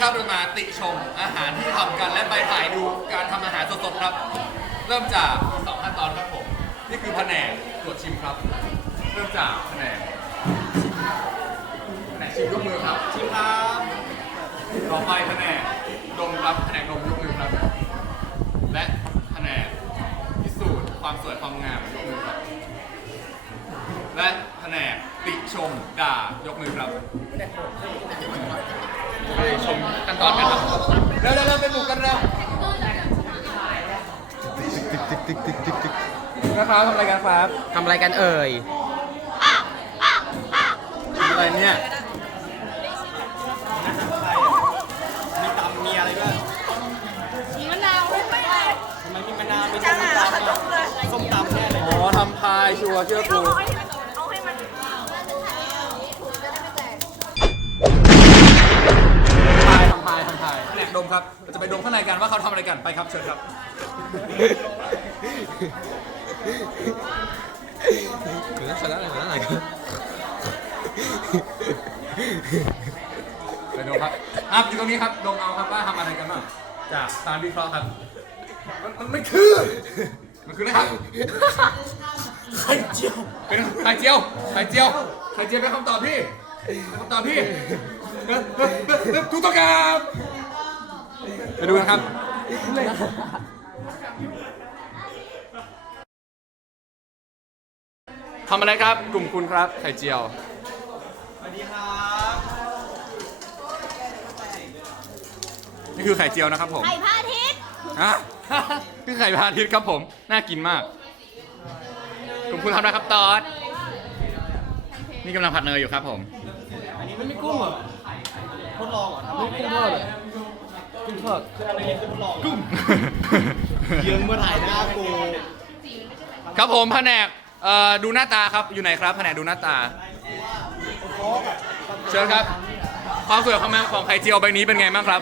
เรามาติชมอาหารที่ทำกันและไปถ่ายดูการทำอาหารสดๆครับ เริ่มจากสองขั้นตอนครับผม นี่คือแผนกตรวจชิมครับ เริ่มจากแผนกแผนกชิมยกมือครับ ชิมครับ ต่อไปแผนกดมครับแผนกดมยกมือครับ และแผนกพิสูจน์ความสวยความงามยกมือครับ และแผนกติชมด่ายกมือครับไปชมขั้น ตอนกันครับเร็วๆๆไปบุกกันเร็วนะครับทำอะไรกันครับทำอะไรกันเอ่ยทำอะไรเนี่ยมีตำมีอะไรด้วยมะนาวไม่ได้ทำไมมีมะนาวมีจัส้งมอะตำจบเลยส้มตำแน่เลยอ๋อทำพายชัวร์เชื่อกู มครับเราจะไปดมข้างในกันว่าเขาทำอะไรกันไปครับเชิญครับถึงแล้วเสร็จแล้วถึงแล้วไหนไปดมครับอะอยู่ตรงนี้ครับดมเอาครับว่าทำอะไรกันบ้างจากตามวิเคราะห์ครับ มันมันไม่คือ มันคืออะไรครับไข่เจียวเป็นไข่เจียวไข่เจียวไข่เจียวเป็นคำตอบพี่เป็นคำตอบพี่เฮ้ยเฮ้ยเฮ้ยเฮ้ยถูกต้องครับ ไปดูกันครับ ทำอะไรครับ กลุ่มคุณครับ ไข่เจียว สวัสดีครับนี่คือไข่เจียวนะครับผมไข่พระอาทิตย์ฮะ คือไข่พระอาทิตย์ครับผม น่ากินมาก กลุ่มคุณทำอะไรครับตอด นี่กำลังผัดเนยอยู่ครับผม อันนี้มันไม่กุ้งเหรอทดลองเหรอทำไม่กุ้งทอดกุ้งทอ ดคืออะไรเนี่ยคือทดลองกุ้งยืมมาถ่ายหน้ากูครับผมแผนกเอ่อดูหน้าตาครับอยู่ไหนครับแผนกดูหน้าตา เชิญครับ ความสวยความงามของไข่เจียวใบนี้เป็นไงบ้างครับ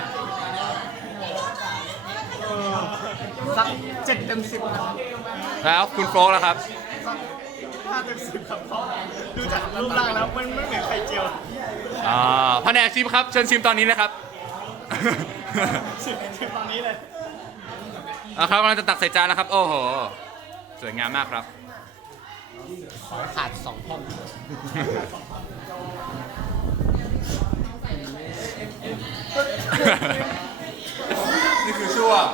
สักเจ็ดเต็มสิบครับแล้วคุณโฟกแล้วครับ ห้าเต็มสิบครับเพราะดูจากรูปร่างแล้วมันไม่เหมือนไข่เจียว อ่าแผนกชิมครับ เชิญชิมตอนนี้เลยครับสิบสิบตอนนี้เลยเอาครับกำลังจะตักใส่จานแล้วครับ โอ้โห สวยงามมากครับขาดสองท่อนนี่คือช่วง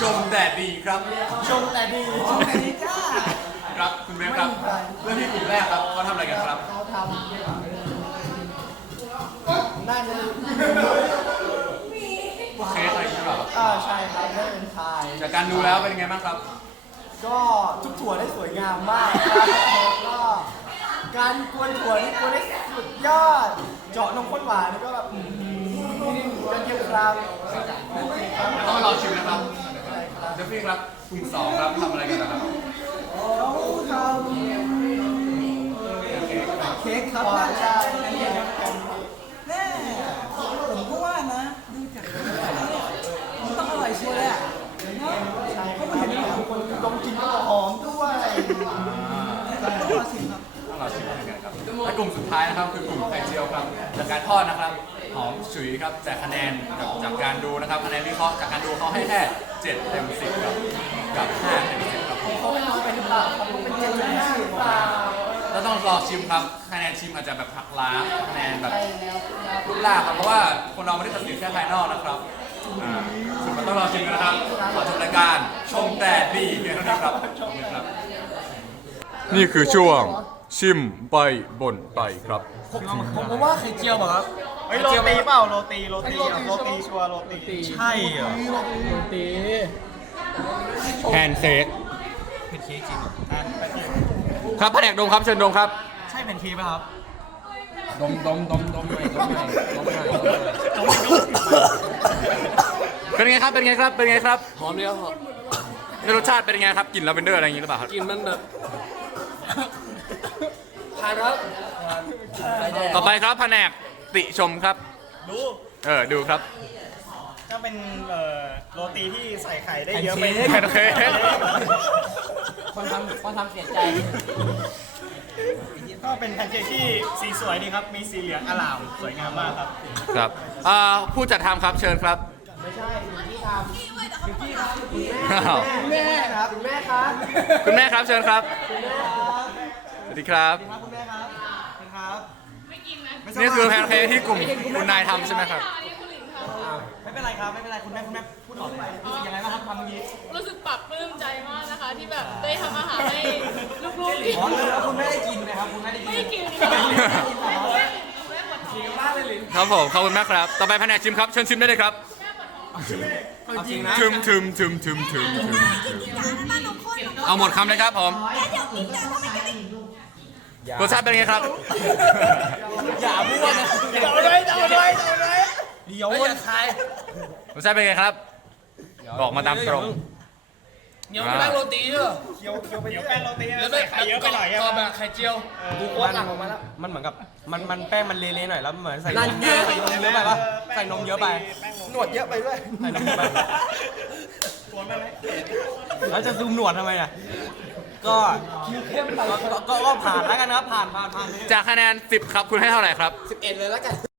ชมแดดดีครับ ชมแต่ดีชมแต่ดีจ้าครับคุณเบฟครับเรื่องที่กลุ่มแรกครับเขาทำอะไรกันครับน่าจะ กการดูแล้วเป็นยังไงบ้างครับ ก็ทุกถั่วได้สวยงามมากครับแล้วก็การกวนถั่วนี่กวนได้สุดยอด เจาะนมข้นหวานนี่ก็แบบอื้อหือยอดเยี่ยมครับต้องมารอชิมนะครับเจฟฟี่ครับกลุ่มสองครับทำอะไรกันนะครับเขาทำเค้กครับใช่อันนี้ครับกัน แน่ผมก็ว่านะ ดูจากเนี่ยมันต้องอร่อยชัวร์เลยอะเนาะ ใช่เขาเห็นแบบ คนดมกลินหอมด้วยต้องรอชิมครับต้องรอชิมกันครับและกลุ่มสุดท้ายนะครับคือกลุ่มไข่เจียวครับจากการทอดนะครับหอมฉุยครับแต่คะแนนจากจากการดูนะครับคะแนนวิเคราะห์จากการดูเขาให้แค่7เต็ม10ครับกับ5เต็ม10ครับเขาไม่รู้ไปหรือเปล่าเขาเป็นเจ็ดจุดห้าหรือเปล่าแล้วต้องรอชิมครับคะแนนชิมอาจจะแบบหักล้างคะแนนแบบรูปร่าครับเพราะว่าคนเราไม่ได้ตัดสินแค่ภายนอกนะครับ อ่าคุณก็ต้องรอชิมกันนะครับขอจบรายการชมแต่ดีเพียงเท่านี้ครับขอบคุณครับ นี่คือช่วงชิมไปบ่นไปครับ ผมก็ว่าไข่เจียวแบบครับเฮ้ยโรตีเปล่าโรตีโรตีอะโรตีชัวร์โรตีใช่เหรอแพนเค้กเป็นเค้กจริงเหรอครับแผนกดมครับเชิญดมครับ ใช่เป็นเค้กป่ะครับ ดมดมดมดมหน่ดมหน่ดมหน่อยดมหน่อยเป็นไงครับ เป็นไงครับ เป็นไงครับหอมเดียวหอมในรสชาติเป็นไงครับกลิ่นลาเวนเดอร์อะไรอย่างนี้หรือเปล่าครับกลินมันแบบทานครับต่อไปครับแผนกติชมครับ ดูเออดูครับก็เป็นเอ่อโรตีที่ใส่ไข่ได้เยอะไปแพนเค้กคนทำคนทำเสียใจ ก็เป็นแพนเค้กที่สีสวยดีครับ มีสีเหลืองอลามสวยงามมากครับ ครับเอ่อผู้จัดทำครับเชิญครับ ไม่ใช่คุณที่ทำคุณพี่ครับคุณอ้าวแม่ครับคุณแม่ครับคุณแม่ครับเชิญครับ คุณแม่ครับสวัสดีครับครับคุณแม่ครับคุณครับนี่คือแพนเค้กที่กลุ่มคุณนายทำใช่ไหมครับ ไม่เป็นไรครับไม่เป็นไรคุณแม่คุณแม่พูดต่อเลยรู้สึกยังไงบ้างครับทำเมื่อกี้รู้สึกปรับปลื้มใจมากนะคะ ที่แบบได้ทำอาหารให้ลูกๆกินอ๋อแล้วคุณแม่ได้กินไหมครับคุณแม่ได้กินไม่กินครับผมขอบคุณมากครับ ต่อไปแผนกชิมครับเชิญชิมได้เลยครับจริงนะถึมถึมถึมถึมถึมถึมเอาหมดคำเลยครับผมรสชาติเป็นไงครับอย่ามั่วนะเอาเลยเอาเลยเอาเลยเดี๋ยวอย่าคายรสชาติเป็นไงครับ บอกมาตามตรง เหนียวแป้งโรตีด้วยเคี้ยวเคี้ยวไปเยอะแป้งโรตีแล้วใส่ไม่ไข่เยอะไปหน่อยกรอบแบบไข่เจียวกูโคตรหลังออกมาแล้วมันเหมือนกับมันมันแป้งมันเละๆหน่อยแล้วเหมือนใส่นมเยอะใส่นมเยอะไปปะใส่นมเยอะไปหนวดเยอะไปด้วยใส่นมเยอะไปแล้วจะซูมหนวดทำไมอะก็ก็ก็ก็ผ่านแล้วกันนะครับผ่านผ่านผ่านจากคะแนน 10 ครับ คุณให้เท่าไหร่ครับ 11 เลยแล้วกัน